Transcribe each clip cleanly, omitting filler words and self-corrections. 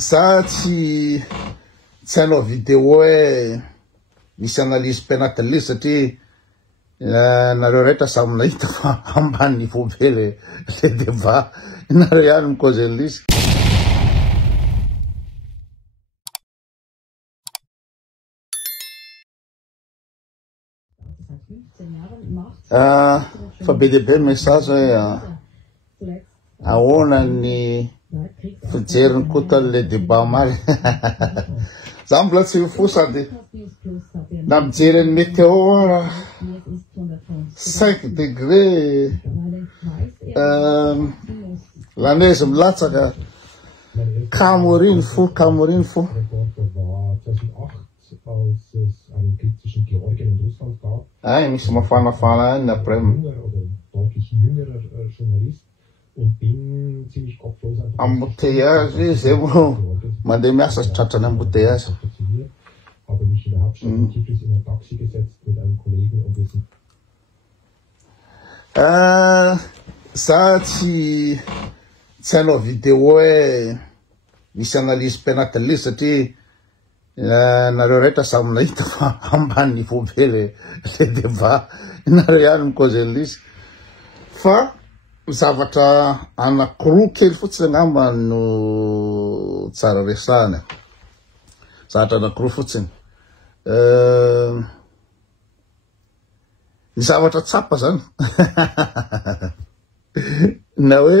Za tsy hanao vidéo hoe misy analyse mpianaty le satria nareo rehetra samy nahita fa ambany niveau be le débat nareo ihany mikozy an'ilay fa be dia be message hoe ahoana ny fijeriny koa le débat maly za mbola tsy fo sady na mijery ny météo raha 5 degré la neige milatsaka Kamoriny fo ay misy mafanafana any après embouteillage zay mo mandeha miasa sy tratrany embouteillage za tsy hanao vidéo hoe misy analyse mpianaty le satria nareo rehetra samy nahita fa ambany niveau be le débat nareo ihany mikozy an'ilay fa zavatra anankiroa kely fotsiny angamba no tsara resahana zavatra anankiroa fotsiny ny zavatra tsapa zany na hoe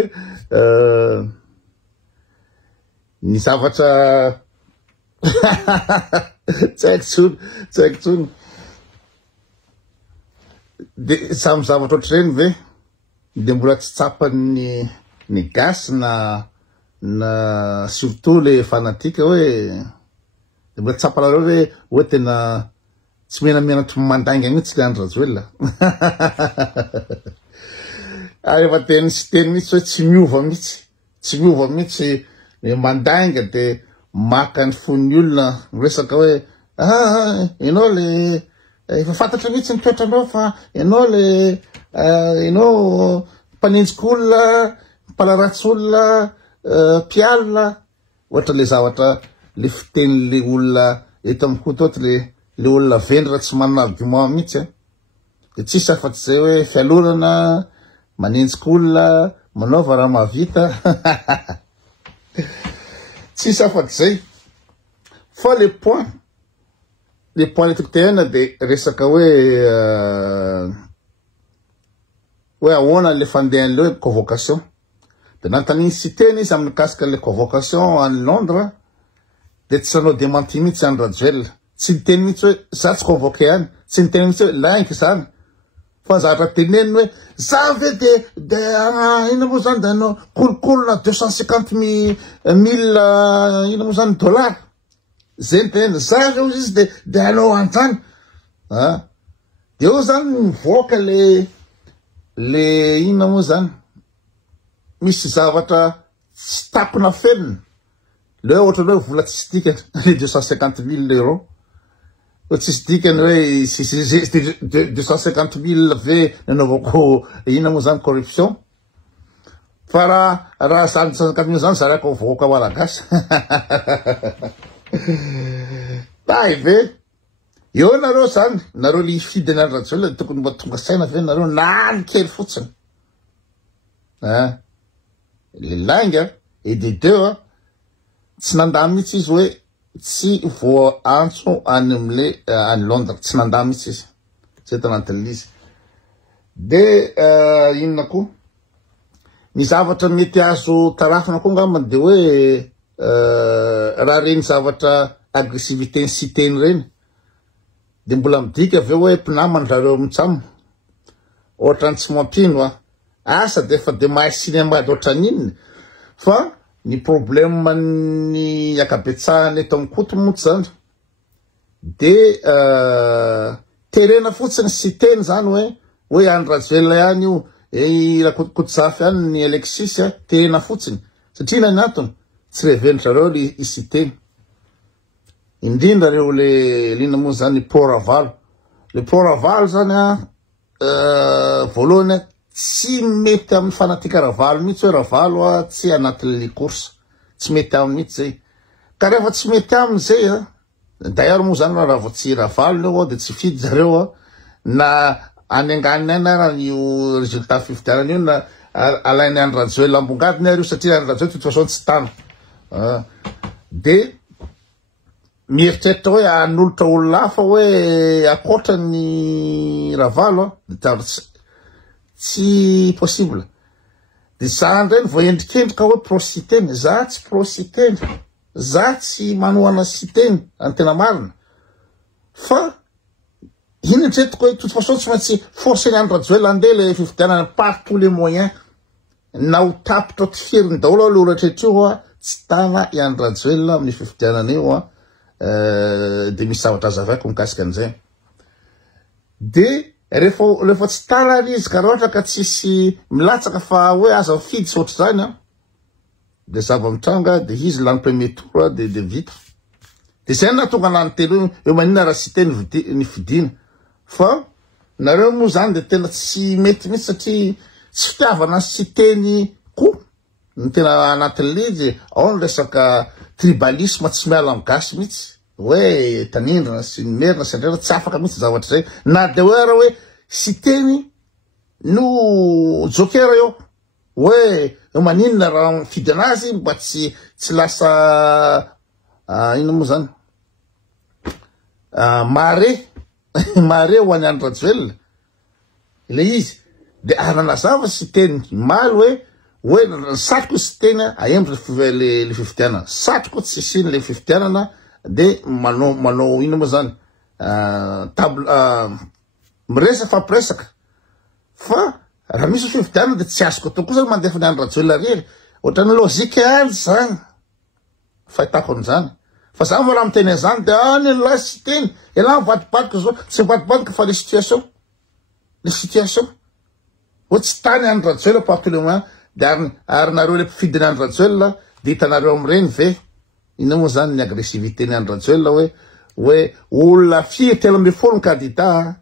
ny zavatra tsy haiko tsony de samy zavatra ohatr'ireny ve de mbola tsy tsapany ny gasy na surtout le fanatika hoe de mbola tsapanareo hoe tena tsy menamenatry mandainga mihitsy le Andry Rajoelina rehefa teny sy teny mihitsy hoe tsy miova mihitsy mandainga de maka ny fon'ny olona miresaka hoe ianao le efa fantatra mihitsy ny toetranao fa ianao le ianao mpanenjika olona mpalaratsy olona mpialina ohatra le zavatra le fiten'le olona eto amin'ny koto ohatra le olona vendra tsy manana argument mihitsy de tsisy afa-tsy zay hoe fialorana manenjika olona manaova raha mahavita tsisy afa-tsy zay fa le point letiko de resaka hoe ahoana le fandehan'le hoe convocation de nantaniny sy teny izy amin'ny kasika le convocation any Londres de tsy sanao démenti mihitsy Andry Rajoelina tsy niteny mihitsy hoe za tsy convoqué any tsy niteny mihitsy hoe lainky zany fa zavatra teneniny hoe za ve de ina moa zany da anao kolokolona 250 000 ina moa zany $, zay nitenena za ve izy de anao anjany de eo zany mivoaka le ina moa zany misy zavatra tsy takona felina le hoe ohatra hoe vola tsisy dikany 250 000 €. Tsisy dikany hoe 250 000 ve nanaovako ina moa zany corruption fa raha zany 250 000 zany zarako voaka malagasy tay ve eo nareo zany nareo le ifidy ny Andry Rajoelina tokony mba tonga saina ve nareo nany kely fotsiny le lainga et de deux tsy nandamy mihitsy izy hoe tsy voa antso any amle any Londres tsy nandamy mihitsy izy zay tanatin'le izy de inona koa ny zavatra mety azo tarafina koa ngamba de hoe raha reny zavatra agressivité ny citeny reny de mbola midika aveo hoe mpinamany zareo mitsamo ohatra ny tsy mampino asa de fa de mahay sinemady ohatran'inony fa ny problème ny akabetsahany eto amin'ny koto motsy zany de terena fotsiny sy teny zany hoe Andry Rajoelina ihany io rakotokotsafy ihany ny Alexis terena fotsiny satria na ny antony tsy revenitra zareo le sy teny indrindra reo le lina moa zany le port-aval zany voalohany tsy mety amin'ny fanatika Ravalo mihitsy hoe Ravalo tsy anatin'le course tsy mety amin'ny mihitsy zay ka rehefa tsy mety am'izay d'ailleurs moa zany raha vao tsy ravalona de tsy fidy zareo na any anganiny any raha io résultat fifidianana io na alainy any Rajoelina ambongadiny ary io satria any Rajoelina de toute façon tsy tana de mieritreritra hoe anolotra olona hafa hoe akoatra ny Ravalo de tavy tsy possible de za ndreny vo endrikendrika hoe prositeny za tsy prositeny za tsy manohana siteny any tena marina fa iny tretiko hoe toute façon tsy maintsy forcer any Rajoelina andeha le fifidianana par tous les moyens na ho tapitra ty firiny daholo le olona tretrio tsy tana i any Rajoelina amin'ny fifidianana io de misy zavatra azavaiko mikasika an'izay de rehefa tsy tana ary izy ka raha ohatra ka tsisy milatsaka fa hoe aza fidy sy ohatry zany de zava-mitranga de izy lany premier tour de vita de zay na tonga nanontelo eo manina raha sy teny ny fidina fa nareo moa zany de tena tsy mety mihitsy satria tsy fitiavana sy teny koa ny tena anatin'le izy ao ny resaka tribalisme tsy miala amin'ny gasy mihitsy hoe tanindrina sy merina sy andrera tsy afaka mihitsy zavatra zay na de hoe raha hoe sy teny no jokera eo hoe maninona raha mifidy anazy mba tsy lasa ino moa zany mare ho any any Rajoelina le izy de nanazava sy teny maly hoe satroko sy teny aembry le fifidianana satroko tsy siny le fifidianana de manao ino moa zany miresa fampiresaka fa raha misy fifidianana de tsy azoko atao kosa mandefa ny any Rajoelina rery ohatrany lozika any zany fahitako an'izany fa za mo raha miteny an'izany de any la sy teny ela mivadibadika zao tsy mivadibadika fa le situation hoe tsy tany any Rajoelina particulièrement de ary nareo le mpifidiny any Rajoelina de hitanareo am'ireny ve ina moa zany ny agressivité ny any Rajoelina hoe olona telo amby folo candidat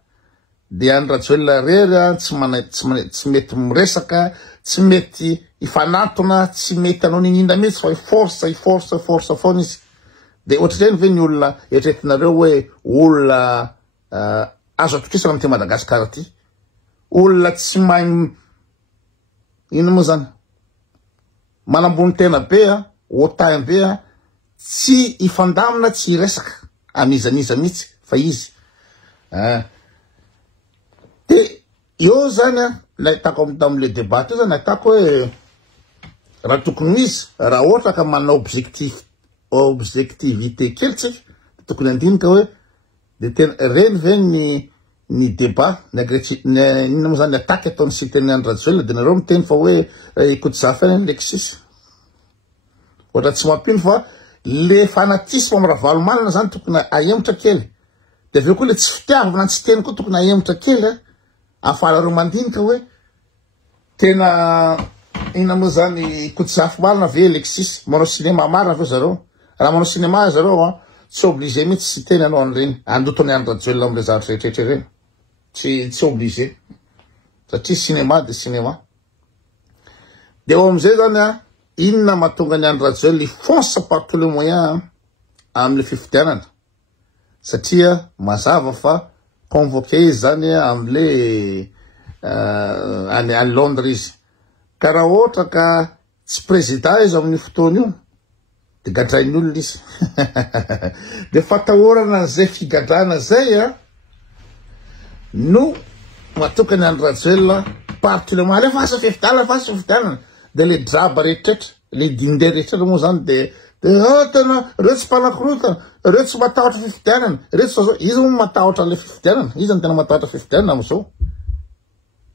de any Rajoelina rery tsy mety miresaka tsy mety ifanatona tsy mety anao ninina mihitsy fa force foana izy de ohatrany ve ny olona eritreretinareo hoe olona azo atokisana amty Madagasikara ty olona tsy mahay ino moa zany manambony tena be otay be tsy ifandamina tsy resaka amizaniza mihitsy fa izy de eo zany nahitako am'le débat io zany nahitako hoe raha tokony izy raha ohatra ka manao objectivité kely tsika tokony andinika hoe de tena reny ve ny débat inona moa zany attaque ataony sy teny any Rajoelina de nareo miteny fa hoe ikotsafy any Alexis ohatra tsy mampino fa le fanatisme amy Ravalo malina zany tokony ahemotra kely de aveo koa le tsy fitiavana tsy teny koa tokony ahemotra kely afalareo mandinika hoe tena inona moa zany ikotsafy malina ve Alexis manao cinéma marina aveo zareo raha manao cinéma zareo tsy obligé mihitsy sy teny anao an'ireny andotony any Rajoelina am'le zavatra rehetrarehetra ireny tsy obligé satria cinéma de cinéma de eo am'izay zany inona mahatonga ny any Rajoelina fonce par tous les moyens am'le fifidianana satria mazava fa convoqué izy zany am'le any Londres izy ka raha ohatra ka tsy président izy amin'ny fotoana io de gadrainy olona izy de fatahorana zay figadrana zay no matokany any Rajoelina particulièrement le fasa fifidianana de le draba rehetrarehetra le dinde rehetrarehetra moa zany de tena reo tsy mpanakorotana reo tsy matahotra fifidianana reo izy moa matahotra le fifidianana izy ny tena matahotra fifidianana am'izao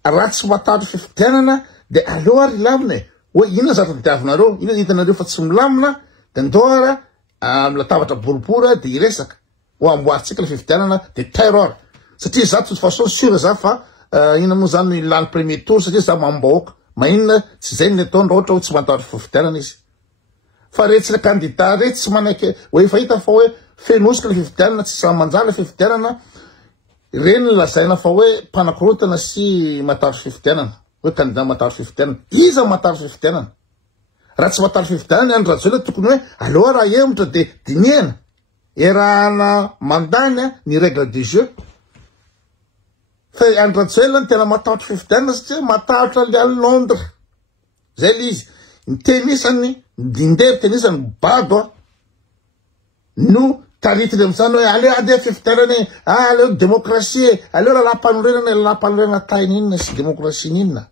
raha tsy matahotra fifidianana de aleo ary lamina hoe inona zatra nitiavinareo inona hitanareo fa tsy milamina de ndoara amy latabatra boribory de iresaka ho amboaritsika le fifidianana de terror satria za toute façon sûr za fa inona moa zany lany premier tour satria za mambahoaka mainona tsy zay ny ataony raha ohatra hoe tsy matahotra fifidianana izy fa retsy le candidat retsy tsy manaiky hoe fahita fa hoe fenosika le fifidianana tsy samy manjary le fifidianana reny lazaina fa hoe mpanakorotana sy matahotra fifidianana hoe candidat matahotra fifidianana iza matahotra fifidianana raha tsy mataly fifidianana any Rajoelina tokony hoe aloha raha emotra de diniana erahana mandany ny règle du jeu fa any Rajoelina ny tena matahotra fifidianana satria matahotra le any Londres zay le izy ny tenisany dindery tenisany bado no taritiny am'izany hoe aleo ade fifidianana aleo démocratie aleo lalampanorenana tainy sy démocratie inona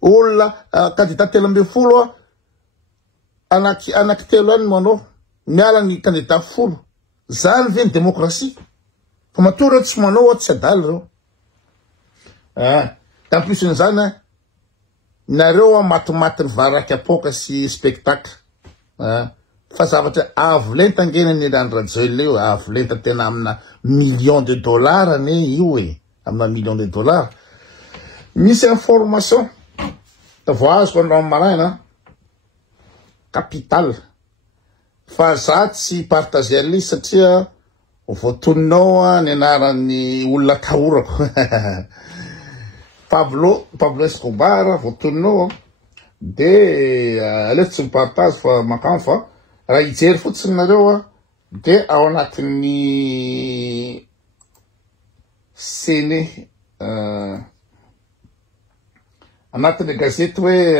olona candidat 10 anaky telo any manao miala ny candidat 10 zany ve ny démocratie fa matoa reo tsy manao tsy adaly reo en plus n'izany nareo matimaty ny varaky apoka sy spectacle fa zavatra avo lenta angenany any Rajoelina io avo lenta tena amina millions de dollars ane io amina millions de dollars misy information voazoko andro maraina capital fa za tsy partage ali satria voatoninao ny anaran'ny olona tahorako Pablo Escobar voatoninao de aleo tsy mipartage fa makamo fa raha ijery fotsiny nareo de ao anatin'ny sene anatin'ny gazety hoe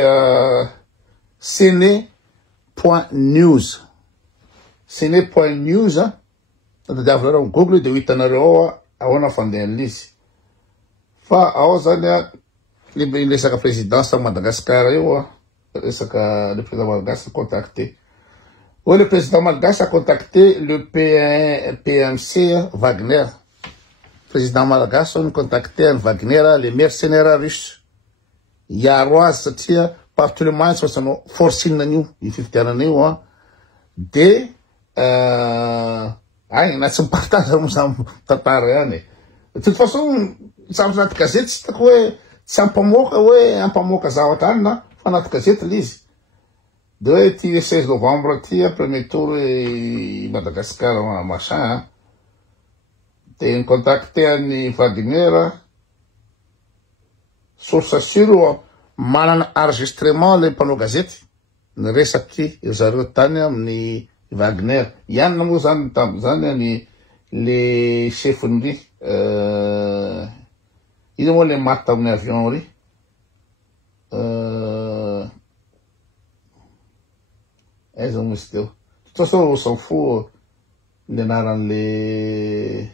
sene.news sene.news tadiavinareo google de ho hitanareo ahoana fandehan'izy izy fa ao zany le resaka présidence Madagascar io resaka le président malgache contacté le président malgache a contacté le PMC Wagner président malgache a contacté un Wagner les mercenaires russes iaro azy satria particulièrement tsy fasanao forcine an'io fifidianana io de na tsy mipartage am'izany tantara ihany de toute façon samby anaty gazety tsy hitako hoe tsy ampamoaka zavatra any na fa anaty gazety le izy de hoe ty 16 novembre ty premier tour Madagascar machin de ny contacté any Wagner source sûre manana enregistrement le mpanao gazety ny resaky zareo tany amin'ny Wagner ianona moa zany tam'zany ny le chefn'ry ino moa le maty tamin'ny avion ry aiza moa izy teo de toute façon on s'en fout le anaran'le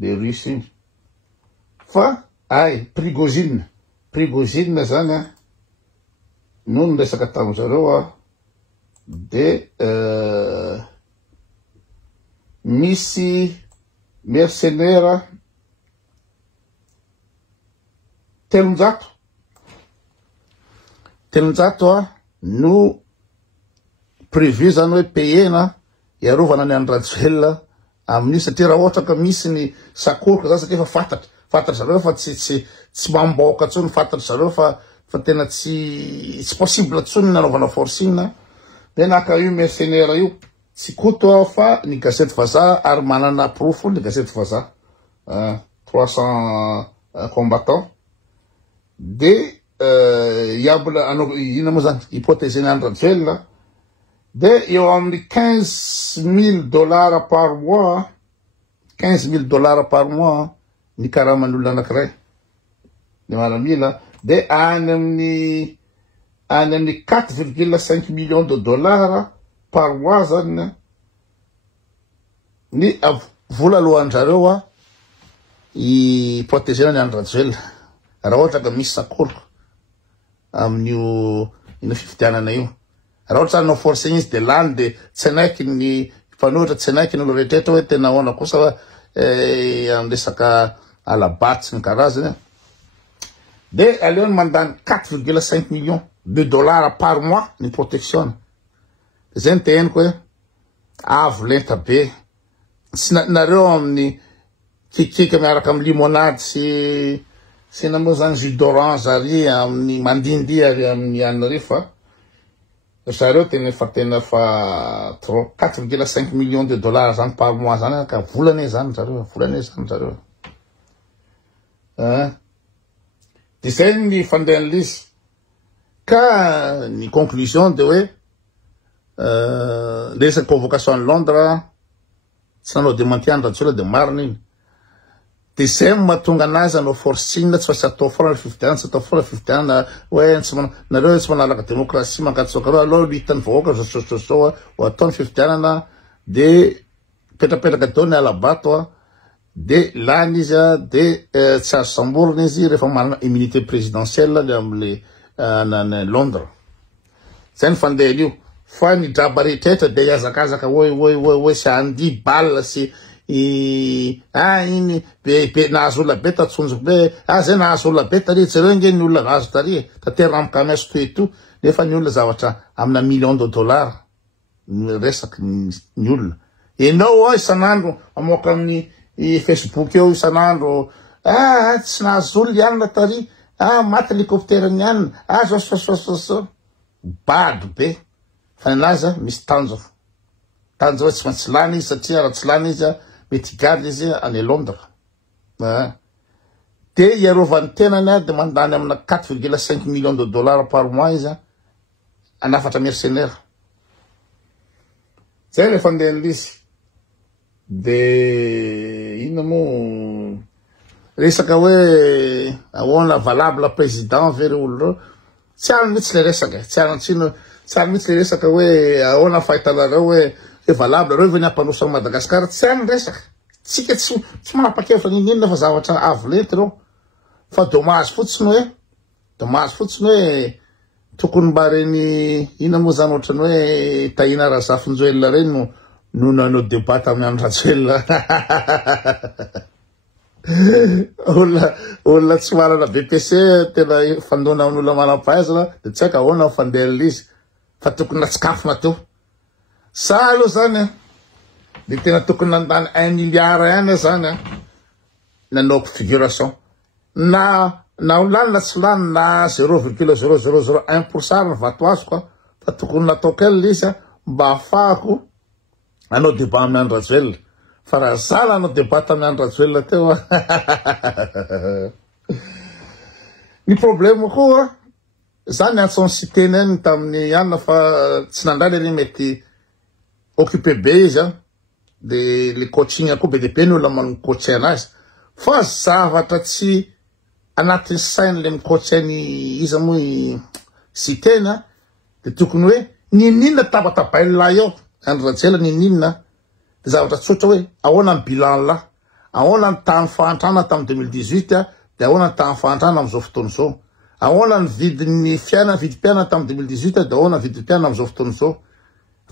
Russes iny fa Prigozhin zany no resaka tam'zareo de misy mercenaire 300 no prévu zany hoe payena iarovana ny any Rajoelina amin'io satria raha ohatra ka misy ny sakorika zany satria fa fantatra zareo fa tsy mamboaka tsony fantatra zareo fa tena tsy possible tsony nanaovana forcine de naka io mercenaire io tsy koto fa ny gazety vazaha ary manana proof ny gazety vazaha 300 combattants de iabla ina moa zany hypothèse ny Rajoelina de eo amin'ny $15,000 par mois $15,000 par mois ny karaman'olona anankiray de maramila de any amin'ny 4,5 millions de dollars par mois zany ny vola alohan'zareo hypothèse ny Rajoelina raha ohatra ka misy sakolo amin'io ino fifidianana io raha ohatra anao force izy de lany de tsy anaiky ny mpanohitra tsy anaiky ny olo rehetrrehetra hoe tena ahoana kosa amresaka alabatsy ny karazany de aleony mandany 4,5 millions de dollars par mois ny protection zay ny teheniko hoe avo lenta be sy nareo amin'ny kikika miaraka amin'ny limonade sy namoa zany jus d'orange ary amin'ny mandindy ary amin'ny anina ary fa zareo tena fa 4,5 millions de dollars zany par mois zany ka volane zany zareo de zay ny fandehan'izy ka ny conclusion de hoe resaky convocation à Londres tsy nanao démenti any Rajoelina de marina iny de zay mahatonga anazy anao forcing tsy fa tsy atao forana fifidianana tsy atao forana fifidianana hoe nareo tsy manalaka démocratie mankatsoaka reo aloha hitany vahoaka zao ho ataony fifidianana de petrapetraka teo ny alabato de lany izy de tsy azo samborona izy rehefa manana immunité présidentielle le amle Londres zay ny fandehany io fa ny draba rehetrarehetra de iazakazaka hoe sy andy balle sy iny be nahazo olona be tatsonjoko be zay nahazo olona be tary jereo nge ny olona nahazo tary tateranamoka amiaso toeto nefa ny olona zavatra amina million de dollars resaky ny olona enao isanandro amoaka amin'ny Facebook eo isanandro tsy nahazo olona ianona tary maty hélicoptère ny ianona so bado be fa naza misy tanjo hoe tsy maintsy lany izy satria raha tsy lany izy mety gady izy any Londres de iarovany tenany de mandany amina 4,5 millions de dollars par mois izy anafatra mercenaire zay le fandehan'izy de ina mo resaka hoe ahoana valable président very olo tsy any mitsy le resaka tsy any tsino tsy any mitsy le resaka hoe ahoana fahitanareo hoe valable reo veny ampanosana Madagasikara tsy any resaka tsika tsy manapa-kevitra ninina fa zavatra avo lety reo fa dommage fotsiny hoe tokony mba reny ina moa zany ohatrany hoe tahina Razafinjoelina reny no nanao débat tamin'ny andro Rajoelina olona tsy manana BPC tena fandona amin'olona manam-pahaizana de tsy haiko ahoana fandehan'izy izy fa tokony natsikafona teo sa aloha zany de tena tokony nandany 1 milliard ihany zany nanao configuration na lany na tsy lany na 0,0001% ny vato azoko fa tokony natao kely izy mba ahafahako anao débat amin'ny andro Rajoelina fa raha zala anao débat tamin'ny andro Rajoelina teo ny problème koa zany antson citeny any tamin'ny anna fa tsy nandrany any mety occupé be izy de le coaching ako be de be ny olona mancoache anazy fa zavatra tsy anatin'ny sainy le micoacheny izy moa citeny de tokony hoe ninina tabatabailay eo andro Rajoelina ninina de zavatra tsotra hoe ahoana ny bilan la ahoana ny tany fahantrana tamin'ny 2018 de ahoana ny tany fahantrana am'izao fotoana zao ahoana ny vidin'ny vidim-piainana tamin'ny 2018 de ahoana ny vidim-piainana am'izao fotoana zao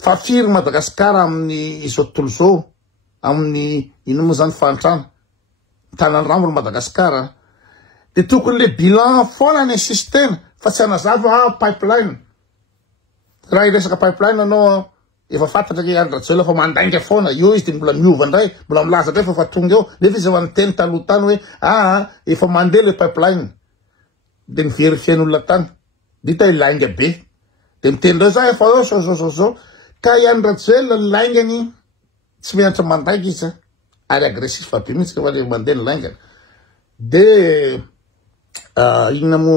fa firy Madagasikara amin'ny izao tontolo zao amin'ny ino moa zany fahantrana tanany rambony Madagasikara de tokony le bilan foana ny système fa tsy anazava pipeline raha iresaka pipeline anao efa fantatra ke andro Rajoelina fa mandainga foana io izy de mbola miova ndray mbola milaza ndray fa tonga eo nefa izy manonteny taloha tany hoe efa mandeha le pipeline de miverifieny olona tany dita ilainga be de miteny reo za efa zao ka andro Rajoelina laingany tsy mianatra mandaika izy ary agressif be mihitsy fa le mandeha ny laingany de inona mo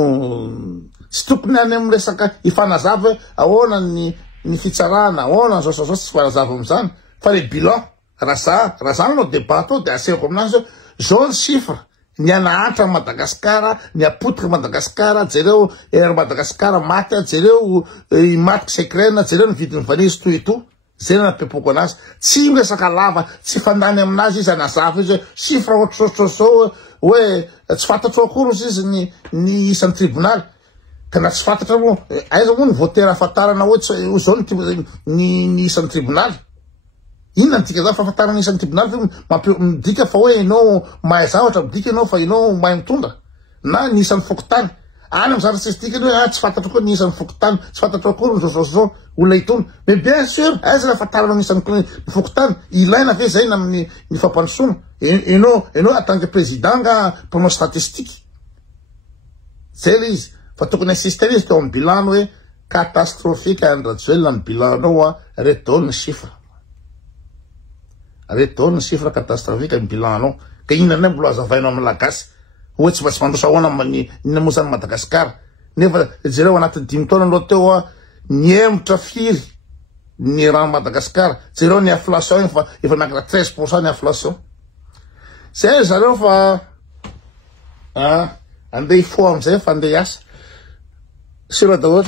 tsy tokony any amin'ny resaka ifanazava hoe ahoana ny fitsarana ahoana zao tsy fanazava am'izany fa le bilan raha zany no débat ao de asehako aminazy zao ny chiffre ny anahatra Madagasikara ny apotika Madagasikara jereo air Madagasikara maty jereo maty Ukraine jereo ny vidin'ny vanizy toeto zay napepoko anazy tsy resaka lava tsy fandany aminazy izy anazava izy hoe chiffre ohatr'izao hoe tsy fantatro akory izy ny isan'ny tribunal ka na tsy fantatra moa aiza moa ny voter afantarana hoe zao ny isan'ny tribunal inona ny dika zany fahafantarana isan'ny tribunal midika fa hoe ianao mahay zavatra midika ianao fa ianao mahay mitondra na ny isan'ny fokotany any am'zany tsy dikany hoe tsy fantatra koa ny isan'ny fokotany tsy fantatra akory zao olona itony mais bien sûr aiza ny afantarana isan'ny fokotany ilaina ve zay na amin'ny fampandrosoana enao en tant que président nga mpanao statistique zay le izy fa tokony assiste izy teo amin'ny bilan hoe catastrophique andro Rajoelina ny bilanao reto daholo ny chiffre catastrophique ny bilanao ka inona nay mbola azavainao amin'ny lagasy hoe tsy maintsy mandrosa ahoana inona moa zany Madagasikara nefa jereo anatin'ny 5 taona aloha teo niemotra firy ny rano Madagasikara jereo ny inflation fa efa miankina 13% ny inflation zay zareo fa andeha ifo am'izay fa andeha hiasa sira daholo